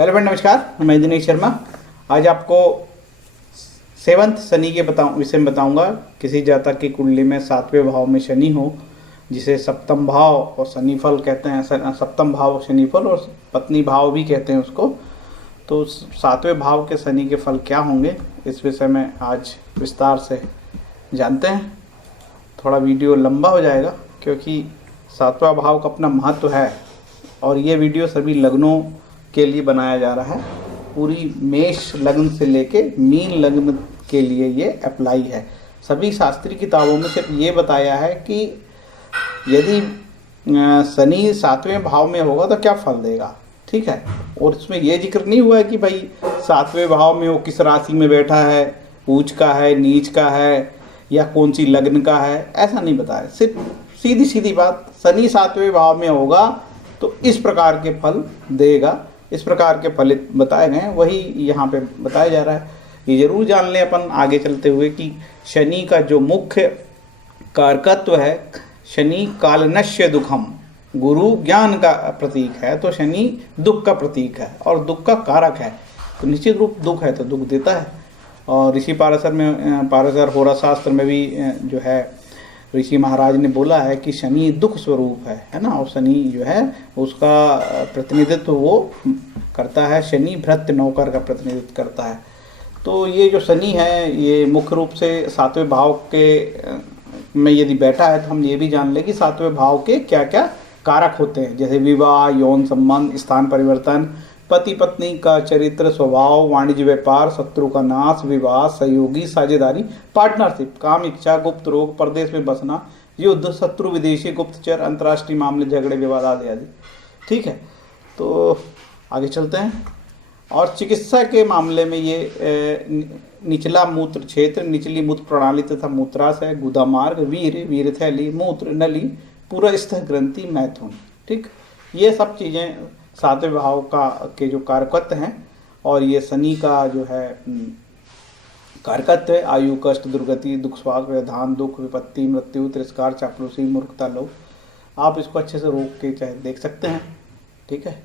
Hello friend, नमस्कार। मैं दिनेश शर्मा। आज आपको सेवंथ शनि के विषय में बताऊंगा। किसी जातक की कुंडली में 7वें भाव में शनि हो, जिसे सप्तम भाव और शनि फल कहते हैं। सप्तम भाव शनि फल और पत्नी भाव भी कहते हैं उसको। तो 7वें भाव के शनि के फल क्या होंगे, इस विषय में आज विस्तार से जानते हैं। थोड़ा वीडियो लंबा हो जाएगा क्योंकि 7वां भाव का अपना महत्व है और ये वीडियो सभी लग्नों के लिए बनाया जा रहा है। पूरी मेष लग्न से लेके मीन लग्न के लिए ये अप्लाई है। सभी शास्त्रीय किताबों में सिर्फ ये बताया है कि यदि शनि 7वें भाव में होगा तो क्या फल देगा, ठीक है। और इसमें ये जिक्र नहीं हुआ है कि भाई 7वें भाव में वो किस राशि में बैठा है, ऊंच का है, नीच का है या कौन सी लग्न का है, ऐसा नहीं बताया। सिर्फ सीधी सीधी बात, शनि 7वें भाव में होगा तो इस प्रकार के फल देगा। इस प्रकार के फलित बताए गए हैं, वही यहाँ पे बताया जा रहा है। ये जरूर जान लें अपन आगे चलते हुए कि शनि का जो मुख्य कारकत्व है, शनि कालनश्य दुखम, गुरु ज्ञान का प्रतीक है, तो शनि दुख का प्रतीक है और दुख का कारक है। तो निश्चित रूप दुख है तो दुख देता है। और ऋषि पाराशर होरा शास्त्र में भी जो है ऋषि महाराज ने बोला है कि शनि दुख स्वरूप है ना। और शनि जो है उसका प्रतिनिधित्व वो करता है, शनि भृत्य नौकर का प्रतिनिधित्व करता है। तो ये जो शनि है ये मुख्य रूप से 7वें भाव के में यदि बैठा है तो हम ये भी जान लें कि 7वें भाव के क्या क्या कारक होते हैं, जैसे विवाह, यौन संबंध, स्थान परिवर्तन, पति पत्नी का चरित्र, स्वभाव, वाणिज्य व्यापार, शत्रु का नाश, विवाह, सहयोगी, साझेदारी, पार्टनरशिप, काम इच्छा, गुप्त रोग, परदेश में बसना, युद्ध, शत्रु, विदेशी, गुप्तचर, अंतर्राष्ट्रीय मामले, झगड़े, विवाद आदि आदि, ठीक है। तो आगे चलते हैं। और चिकित्सा के मामले में ये निचला मूत्र क्षेत्र, निचली मूत्र प्रणाली तथा मूत्राशय, गुदा मार्ग, वीर थैली, मूत्र नली, पुरस्थ ग्रंथि, मैथुन, ठीक। ये सब चीज़ें 7वें भाव का के जो कारकत्व हैं। और ये शनि का जो है कारकत्व है आयु, कष्ट, दुर्गति, दुख, स्वास्थ्य, व्यवधान, दुख, विपत्ति, मृत्यु, तिरस्कार, चापलूसी, मूर्खता, लोभ। आप इसको अच्छे से रोक के चाहे देख सकते हैं, ठीक है।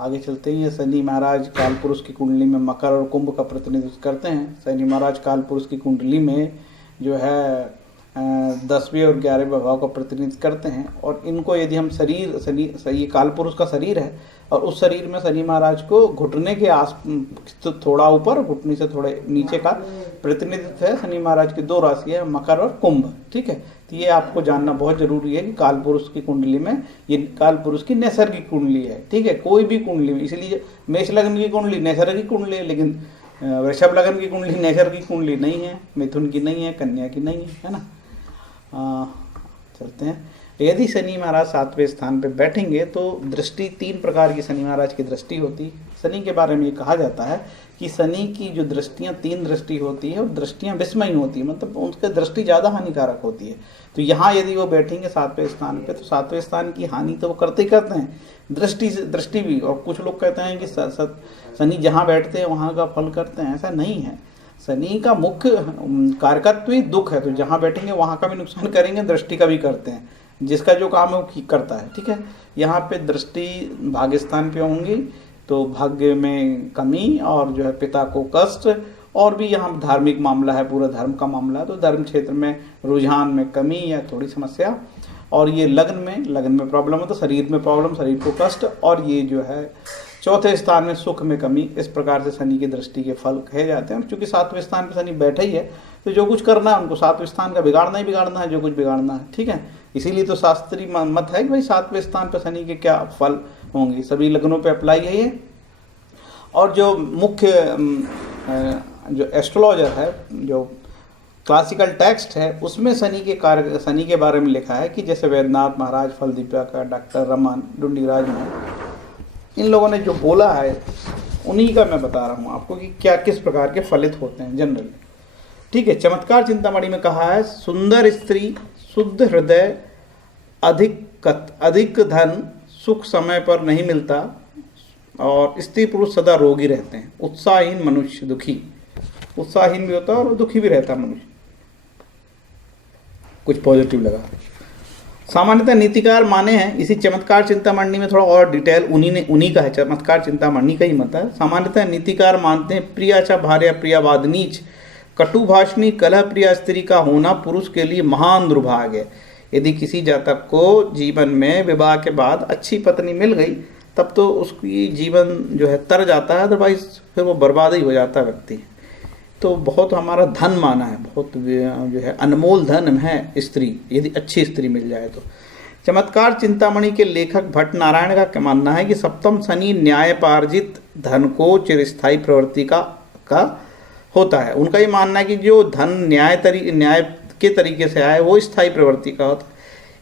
आगे चलते हैं। शनि महाराज काल पुरुष की कुंडली में मकर और कुंभ का प्रतिनिधित्व करते हैं। शनि महाराज काल पुरुष की कुंडली में जो है 10वें और 11वें भाव का प्रतिनिधित्व करते हैं। और इनको यदि हम ये काल पुरुष का शरीर है और उस शरीर में शनि महाराज को घुटने के तो थोड़ा ऊपर, घुटने से थोड़े नीचे का प्रतिनिधित्व है। शनि महाराज की 2 राशि है, मकर और कुंभ, ठीक है। तो ये आपको जानना बहुत जरूरी है कि काल पुरुष की कुंडली में ये काल पुरुष की नैसर्गिक कुंडली है, ठीक है। कोई भी कुंडली में, इसलिए मेष लग्न की कुंडली नैसर्गिक कुंडली है, लेकिन वृषभ लग्न की कुंडली नैसर्गिक कुंडली नहीं है, मिथुन की नहीं है, कन्या की नहीं है ना। चलते हैं। यदि शनि महाराज 7वें स्थान पर बैठेंगे तो दृष्टि 3 प्रकार की शनि महाराज की दृष्टि होती है। शनि के बारे में ये कहा जाता है कि शनि की जो दृष्टियां 3 दृष्टि होती है और दृष्टियां विस्मयी होती है, मतलब उनकी दृष्टि ज़्यादा हानिकारक होती है। तो यहाँ यदि वो बैठेंगे 7वें स्थान पे तो 7वें स्थान की हानि तो वो करते ही करते हैं, दृष्टि भी। और कुछ लोग कहते हैं कि शनि जहाँ बैठते हैं वहाँ का फल करते हैं, ऐसा नहीं है। शनि का मुख्य कारकत्व ही दुख है, तो जहाँ बैठेंगे वहाँ का भी नुकसान करेंगे, दृष्टि का भी करते हैं। जिसका जो काम है वो करता है, ठीक है। यहाँ पे दृष्टि भाग्यस्थान पे होंगी तो भाग्य में कमी और जो है पिता को कष्ट, और भी यहाँ धार्मिक मामला है, पूरा धर्म का मामला है तो धर्म क्षेत्र में रुझान में कमी या थोड़ी समस्या। और ये लग्न में प्रॉब्लम है तो शरीर में प्रॉब्लम, शरीर को कष्ट। और ये जो है 4थे स्थान में सुख में कमी। इस प्रकार से शनि की दृष्टि के फल कहे जाते हैं। चूंकि 7वें स्थान पर शनि बैठा ही है तो जो कुछ करना है उनको 7वें स्थान का बिगाड़ना ही बिगाड़ना है, जो कुछ बिगाड़ना है, ठीक है। इसीलिए तो शास्त्रीय मत है कि भाई 7वें स्थान पर शनि के क्या फल होंगे, सभी लग्नों पे अप्लाई है ये। और जो मुख्य जो एस्ट्रोलॉजर है, जो क्लासिकल टेक्स्ट है, उसमें शनि के बारे में लिखा है कि जैसे वैद्यनाथ महाराज, फल दीपिका, डॉक्टर रमन, डुंडीराज में, इन लोगों ने जो बोला है उन्हीं का मैं बता रहा हूँ आपको कि क्या किस प्रकार के फलित होते हैं जनरली, ठीक है। चमत्कार चिंतामणि में कहा है, सुंदर स्त्री, शुद्ध हृदय, अधिक धन, सुख समय पर नहीं मिलता, और स्त्री पुरुष सदा रोगी रहते हैं, उत्साहहीन मनुष्य दुखी। उत्साहहीन भी होता है और दुखी भी रहता है मनुष्य। कुछ पॉजिटिव लगा। सामान्यतः नीतिकार माने हैं, इसी चमत्कार चिंतामणि में थोड़ा और डिटेल उन्हीं का है, चमत्कार चिंतामणि का ही मत है। सामान्यतः नीतिकार मानते हैं प्रियाचा भार्या प्रियावादनीच कटु भाषणी कलह प्रिया स्त्री का होना पुरुष के लिए महान दुर्भाग्य है। यदि किसी जातक को जीवन में विवाह के बाद अच्छी पत्नी मिल गई तब तो उसकी जीवन जो है तर जाता है, अदरवाइज फिर वो बर्बाद ही हो जाता है व्यक्ति। तो बहुत हमारा धन माना है, बहुत जो है अनमोल धन है स्त्री, यदि अच्छी स्त्री मिल जाए तो। चमत्कार चिंतामणि के लेखक भट्ट नारायण का क्या मानना है कि सप्तम शनि न्यायपार्जित धन को चिरस्थायी प्रवृत्ति का होता है। उनका ये मानना है कि जो धन न्याय के तरीके से आए वो स्थायी प्रवृत्ति का होता है।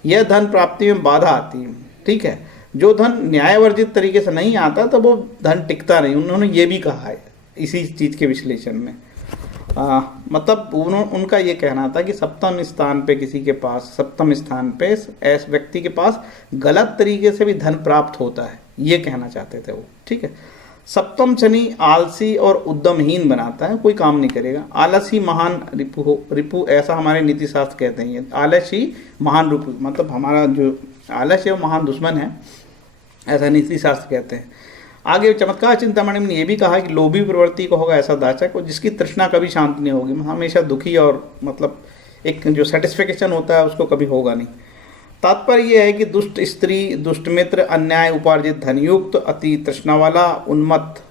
यह धन प्राप्ति में बाधा आती है, ठीक है। जो धन न्यायवर्जित तरीके से नहीं आता तो वो धन टिकता नहीं, उन्होंने ये भी कहा है इसी चीज़ के विश्लेषण में। मतलब उनका ये कहना था कि सप्तम स्थान पे किसी के पास, सप्तम स्थान पे ऐसे व्यक्ति के पास गलत तरीके से भी धन प्राप्त होता है, ये कहना चाहते थे वो, ठीक है। सप्तम शनि आलसी और उद्यमहीन बनाता है, कोई काम नहीं करेगा। आलसी महान रिपु ऐसा हमारे नीति शास्त्र कहते हैं। आलसी महान रिपु मतलब हमारा जो आलस्य है वो महान दुश्मन है, ऐसा नीति शास्त्र कहते हैं। आगे चमत्कार चिंतामणि में ये भी कहा कि लोभी प्रवृत्ति को होगा ऐसा दाचक और जिसकी तृष्णा कभी शांत नहीं होगी, हमेशा दुखी और मतलब एक जो सेटिस्फिकेशन होता है उसको कभी होगा नहीं। तात्पर्य यह है कि दुष्ट स्त्री, दुष्ट मित्र, अन्याय उपार्जित धनयुक्त, अति तृष्णा वाला, उन्मत्त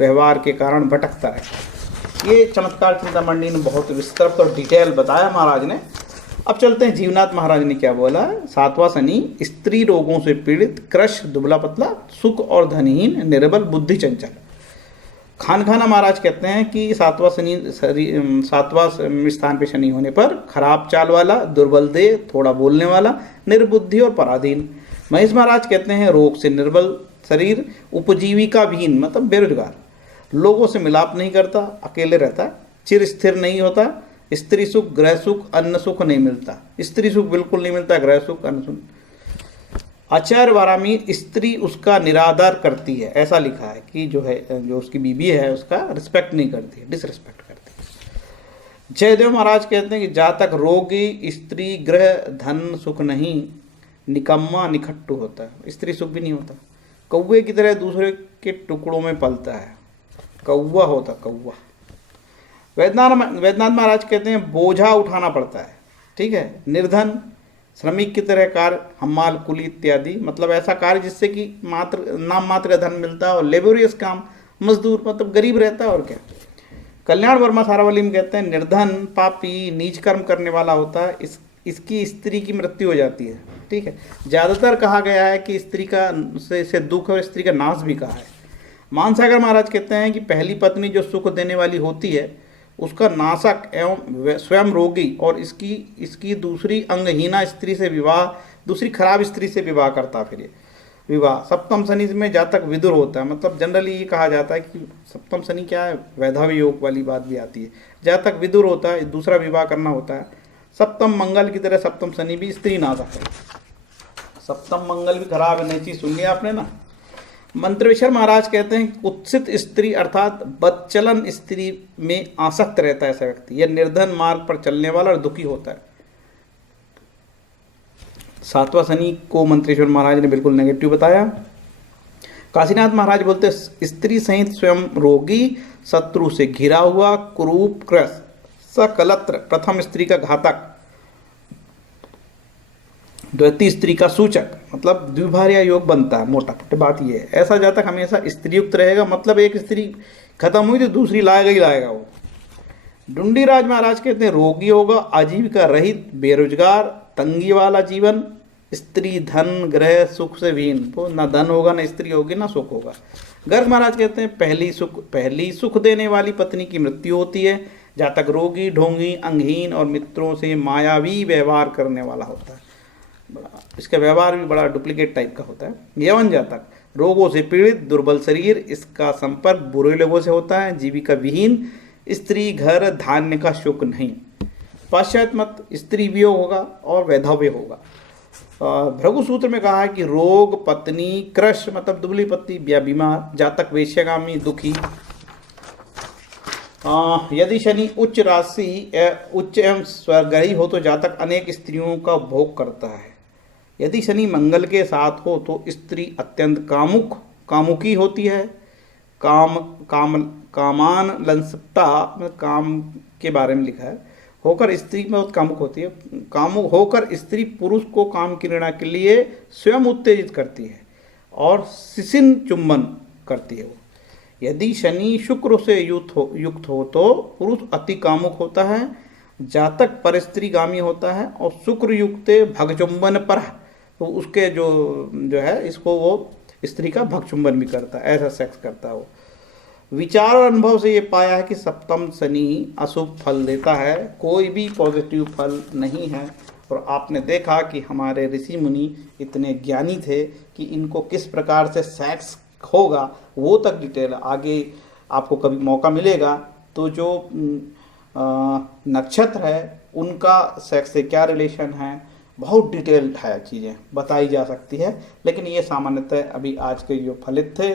व्यवहार के कारण भटकता है। ये चमत्कार चिंतामणि ने बहुत विस्तृत और डिटेल बताया महाराज ने। अब चलते हैं जीवनाथ महाराज ने क्या बोला। सातवां शनि स्त्री रोगों से पीड़ित, क्रश, दुबला पतला, सुख और धनहीन, निर्बल, बुद्धि चंचल। खाना महाराज कहते हैं कि सातवां स्थान पे शनि होने पर खराब चाल वाला, दुर्बल देह, थोड़ा बोलने वाला, निर्बुद्धि और पराधीन। महेश महाराज कहते हैं रोग से निर्बल शरीर, उपजीविका विहीन मतलब बेरोजगार, लोगों से मिलाप नहीं करता, अकेले रहता, चिर स्थिर नहीं होता, स्त्री सुख, गृह सुख, अन्न सुख नहीं मिलता। स्त्री सुख बिल्कुल नहीं मिलता, गृह सुख, अन्न सुख। आचार्य वारामी स्त्री उसका निरादर करती है, ऐसा लिखा है कि जो उसकी बीबी है उसका रिस्पेक्ट नहीं करती है, डिसरिस्पेक्ट करती है। जयदेव महाराज कहते हैं कि जहाँ तक रोगी स्त्री, गृह, धन सुख नहीं, निकम्मा निखट्टू होता है, स्त्री सुख भी नहीं होता। कौवे की तरह दूसरे के टुकड़ों में पलता है, कौवा होता कौवा। वैद्यनाथ महाराज कहते हैं बोझा उठाना पड़ता है, ठीक है। निर्धन श्रमिक की तरह कार्य, हम्माल, कुली इत्यादि मतलब ऐसा कार्य जिससे कि नाम मात्र का धन मिलता है, और लेबोरियस काम, मजदूर मतलब गरीब रहता है और क्या। कल्याण वर्मा सारावली में कहते हैं निर्धन, पापी, नीच कर्म करने वाला होता है, इसकी स्त्री की मृत्यु हो जाती है, ठीक है। ज़्यादातर कहा गया है कि स्त्री का से दुख और स्त्री का नाश भी कहा है। मानसागर महाराज कहते हैं कि पहली पत्नी जो सुख देने वाली होती है उसका नाशक एवं स्वयं रोगी और इसकी दूसरी अंगहीना स्त्री से विवाह, दूसरी खराब स्त्री से विवाह करता। फिर ये विवाह सप्तम शनि में जातक विदुर होता है, मतलब जनरली ये कहा जाता है कि सप्तम शनि क्या है, वैधव्य योग वाली बात भी आती है। जातक विदुर होता है, दूसरा विवाह करना होता है। सप्तम मंगल की तरह सप्तम शनि भी स्त्री नाशक है, सप्तम मंगल भी खराब है, नई चीज सुन लिया आपने ना। मंत्रेश्वर महाराज कहते हैं उत्सित स्त्री अर्थात बदचलन स्त्री में आसक्त रहता है ऐसा व्यक्ति, यह निर्धन मार्ग पर चलने वाला और दुखी होता है। सातवां शनि को मंत्रेश्वर महाराज ने बिल्कुल नेगेटिव बताया। काशीनाथ महाराज बोलते स्त्री सहित स्वयं रोगी, शत्रु से घिरा हुआ, कुरूप, क्रस, सकलत्र, प्रथम स्त्री का घातक, द्वितीय स्त्री का सूचक, मतलब द्विभार्या योग बनता है। मोटा मोटी बात ये है, ऐसा जातक हमेशा स्त्रीयुक्त रहेगा, मतलब एक स्त्री खत्म हुई तो दूसरी लाएगा ही लाएगा वो। डुंडीराज महाराज कहते हैं रोगी होगा, आजीविका रहित, बेरोजगार, तंगी वाला जीवन, स्त्री, धन, ग्रह, सुख से विहीन, तो ना धन होगा, ना स्त्री होगी, ना सुख होगा। गर्ग महाराज कहते हैं पहली सुख देने वाली पत्नी की मृत्यु होती है। जातक रोगी, ढोंगी, अंगहीन और मित्रों से मायावी व्यवहार करने वाला होता है, इसका व्यवहार भी बड़ा डुप्लीकेट टाइप का होता है। यवन जातक रोगों से पीड़ित, दुर्बल शरीर, इसका संपर्क बुरे लोगों से होता है, जीविका विहीन, स्त्री, घर, धान्य का सुख नहीं। पाश्चात्य मत स्त्री वियोग होगा और वैधव्य होगा। भृगु सूत्र में कहा है कि रोग, पत्नी, क्रश मतलब दुबली पत्नी या बीमार, जातक वेश्यागामी, दुखी। यदि शनि उच्च राशि उच्च एवं स्वर्गही हो तो जातक अनेक स्त्रियों का भोग करता है। यदि शनि मंगल के साथ हो तो स्त्री अत्यंत कामुकी होती है, काम काम कामान लंसकता मतलब काम के बारे में लिखा है, होकर स्त्री बहुत कामुक होती है, कामुक होकर स्त्री पुरुष को काम की क्रीड़ा के लिए स्वयं उत्तेजित करती है और शिशिन चुंबन करती है वो। यदि शनि शुक्र से युक्त हो तो पुरुष अति कामुक होता है, जातक पर स्त्रीगामी होता है, और शुक्र युक्त भगचुंबन पर, तो उसके जो जो है इसको वो स्त्री का भगचुंबन भी करता है, ऐसा सेक्स करता है वो। विचार और अनुभव से ये पाया है कि सप्तम शनि अशुभ फल देता है, कोई भी पॉजिटिव फल नहीं है। और आपने देखा कि हमारे ऋषि मुनि इतने ज्ञानी थे कि इनको किस प्रकार से सेक्स होगा वो तक डिटेल, आगे आपको कभी मौका मिलेगा तो जो नक्षत्र है उनका सेक्स से क्या रिलेशन है, बहुत डिटेल्ड है, चीज़ें बताई जा सकती है। लेकिन ये सामान्यतः अभी आज के जो फलित थे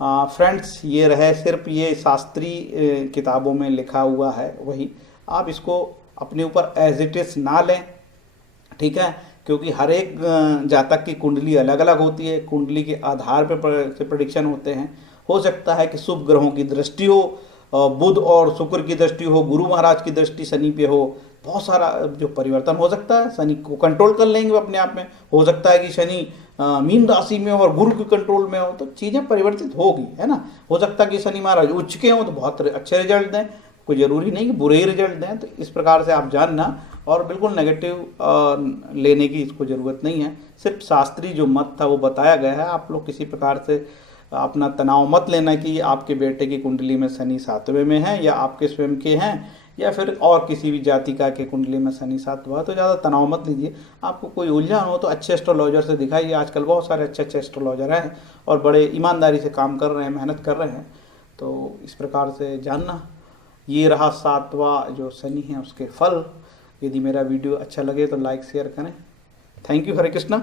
फ्रेंड्स, ये रहे सिर्फ ये शास्त्रीय किताबों में लिखा हुआ है वही, आप इसको अपने ऊपर एज इट इज ना लें, ठीक है, क्योंकि हर एक जातक की कुंडली अलग अलग होती है, कुंडली के आधार पर प्रेडिक्शन होते हैं। हो सकता है कि शुभ ग्रहों की दृष्टि हो, बुध और शुक्र की दृष्टि हो, गुरु महाराज की दृष्टि शनि पे हो, बहुत सारा जो परिवर्तन हो सकता है। शनि को कंट्रोल कर लेंगे वो अपने आप में, हो सकता है कि शनि मीन राशि में हो और गुरु के कंट्रोल में हो, तो चीज़ें परिवर्तित होगी, है ना। हो सकता है कि शनि महाराज उच्च के हों तो बहुत अच्छे रिजल्ट दें, कोई ज़रूरी नहीं कि बुरे ही रिजल्ट दें। तो इस प्रकार से आप जानना, और बिल्कुल नेगेटिव लेने की इसको ज़रूरत नहीं है, सिर्फ शास्त्रीय जो मत था वो बताया गया है। आप लोग किसी प्रकार से अपना तनाव मत लेना कि आपके बेटे की कुंडली में शनि 7वें में है, या आपके स्वयं के हैं, या फिर और किसी भी जातिका के कुंडली में शनि 7 हुआ, तो ज़्यादा तनाव मत लीजिए। आपको कोई उलझन हो तो अच्छे एस्ट्रोलॉजर से दिखाइए, आजकल बहुत सारे अच्छे अच्छे एस्ट्रोलॉजर हैं और बड़े ईमानदारी से काम कर रहे हैं, मेहनत कर रहे हैं। तो इस प्रकार से जानना, ये रहा 7वां जो शनि है उसके फल। यदि मेरा वीडियो अच्छा लगे तो लाइक शेयर करें। Thank you, Hare Krishna.